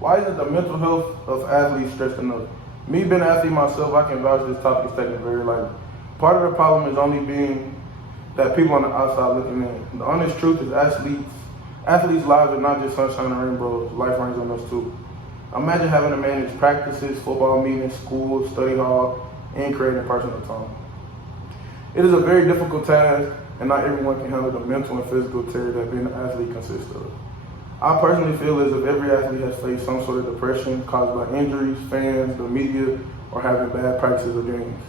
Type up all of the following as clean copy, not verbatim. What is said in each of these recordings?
Why isn't the mental health of athletes stressed enough? Me being an athlete myself, I can vouch this topic is taken very lightly. Part of the problem is only being that people on the outside looking in. The honest truth is athletes' lives are not just sunshine and rainbows. Life rains on us too. Imagine having to manage practices, football meetings, school, study hall, and creating personal time. It is a very difficult task, and not everyone can handle the mental and physical terror that being an athlete consists of. I personally feel as if every athlete has faced some sort of depression caused by injuries, fans, the media, or having bad practices or games.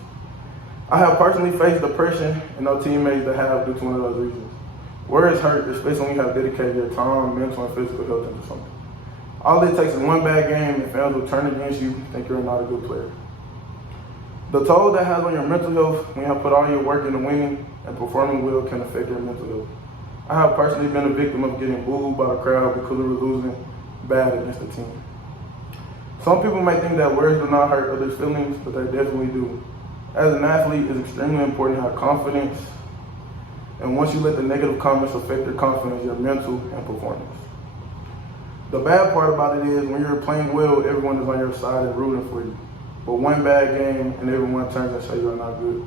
I have personally faced depression and know teammates that have due to one of those reasons. Words hurt, especially when you have dedicated your time, mental, and physical health into something. All it takes is one bad game and fans will turn against you, think you're not a good player. The toll that has on your mental health when you have put all your work into winning and performing well can affect your mental health. I have personally been a victim of getting booed by the crowd because we were losing bad against the team. Some people may think that words do not hurt others' feelings, but they definitely do. As an athlete, it's extremely important to have confidence, and once you let the negative comments affect your confidence, your mental and performance. The bad part about it is when you're playing well, everyone is on your side and rooting for you. But one bad game and everyone turns and says you're not good.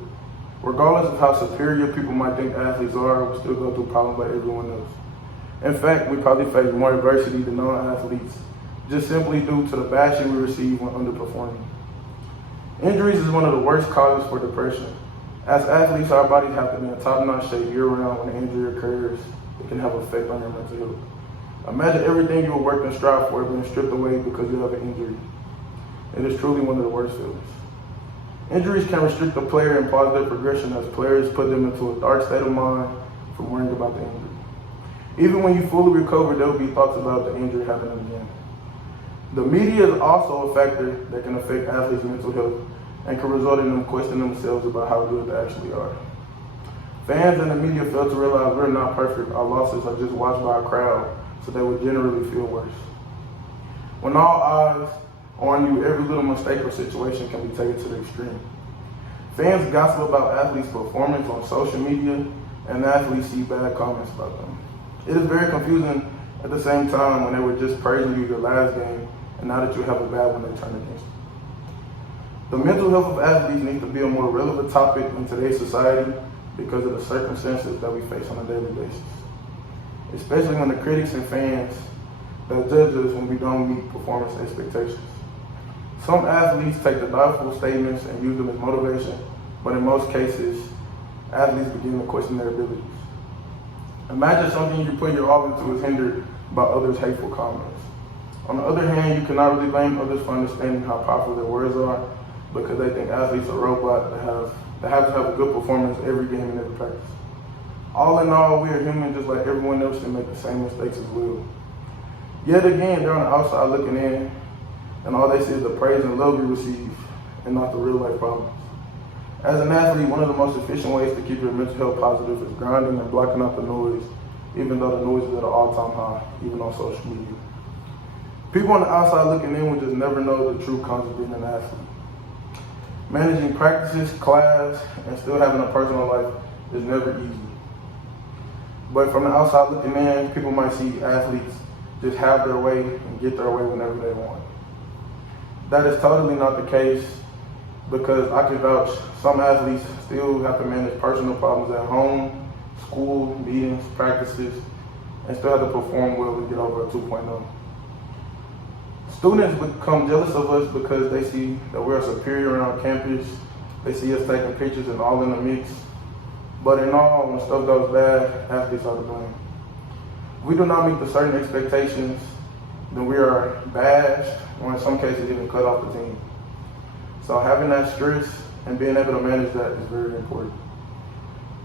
Regardless of how superior people might think athletes are, we still go through problems like everyone else. In fact, we probably face more adversity than non-athletes, just simply due to the bashing we receive when underperforming. Injuries is one of the worst causes for depression. As athletes, our bodies have to be in top-notch shape year-round. When an injury occurs, it can have an effect on your mental health. Imagine everything you worked and strived for being stripped away because you have an injury. It is truly one of the worst feelings. Injuries can restrict a player and pause their progression as players put them into a dark state of mind from worrying about the injury. Even when you fully recover, there will be thoughts about the injury happening again. The media is also a factor that can affect athletes' mental health and can result in them questioning themselves about how good they actually are. Fans and the media fail to realize we're not perfect. Our losses are just watched by a crowd, so they would generally feel worse. When all eyes on you, every little mistake or situation can be taken to the extreme. Fans gossip about athletes' performance on social media, and athletes see bad comments about them. It is very confusing at the same time when they were just praising you your last game, and now that you have a bad one, they turn against you. The mental health of athletes needs to be a more relevant topic in today's society because of the circumstances that we face on a daily basis, especially when the critics and fans that judge us when we don't meet performance expectations. Some athletes take the doubtful statements and use them as motivation, but in most cases, athletes begin to question their abilities. Imagine something you put your all into is hindered by others' hateful comments. On the other hand, you cannot really blame others for understanding how powerful their words are because they think athletes are robots that have to have a good performance every game and every practice. All in all, we are human just like everyone else and make the same mistakes as well. Yet again, they're on the outside looking in, and all they see is the praise and love we receive and not the real life problems. As an athlete, one of the most efficient ways to keep your mental health positive is grinding and blocking out the noise, even though the noise is at an all-time high, even on social media. People on the outside looking in will just never know the true cons of being an athlete. Managing practices, class, and still having a personal life is never easy. But from the outside looking in, people might see athletes just have their way and get their way whenever they want. That is totally not the case because I can vouch some athletes still have to manage personal problems at home, school, meetings, practices, and still have to perform well to get over a 2.0. Students become jealous of us because they see that we're superior on campus. They see us taking pictures and all in the mix. But in all, when stuff goes bad, athletes are to blame. If we do not meet the certain expectations, then we are bashed, or in some cases even cut off the team. So having that stress and being able to manage that is very important.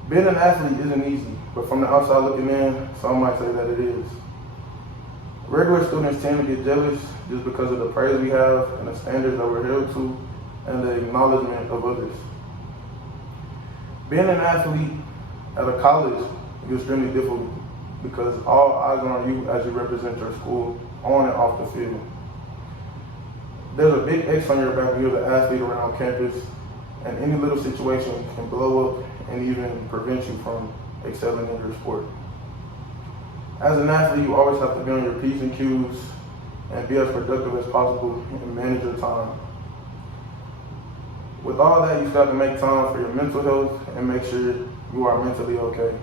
Being an athlete isn't easy, but from the outside looking in, some might say that it is. Regular students tend to get jealous just because of the praise we have and the standards that we're held to and the acknowledgement of others. Being an athlete at a college is extremely difficult because all eyes are on you as you represent your school on and off the field. There's a big X on your back when you're the athlete around campus, and any little situation can blow up and even prevent you from excelling in your sport. As an athlete, you always have to be on your P's and Q's and be as productive as possible and manage your time. With all that, you still have to make time for your mental health and make sure you are mentally okay.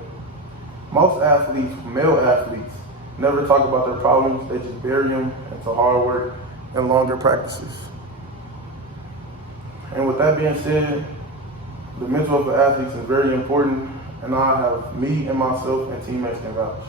Most athletes, male athletes, never talk about their problems. They just bury them into hard work and longer practices. And with that being said, the mental health of athletes is very important, and I have me and myself and teammates can vouch.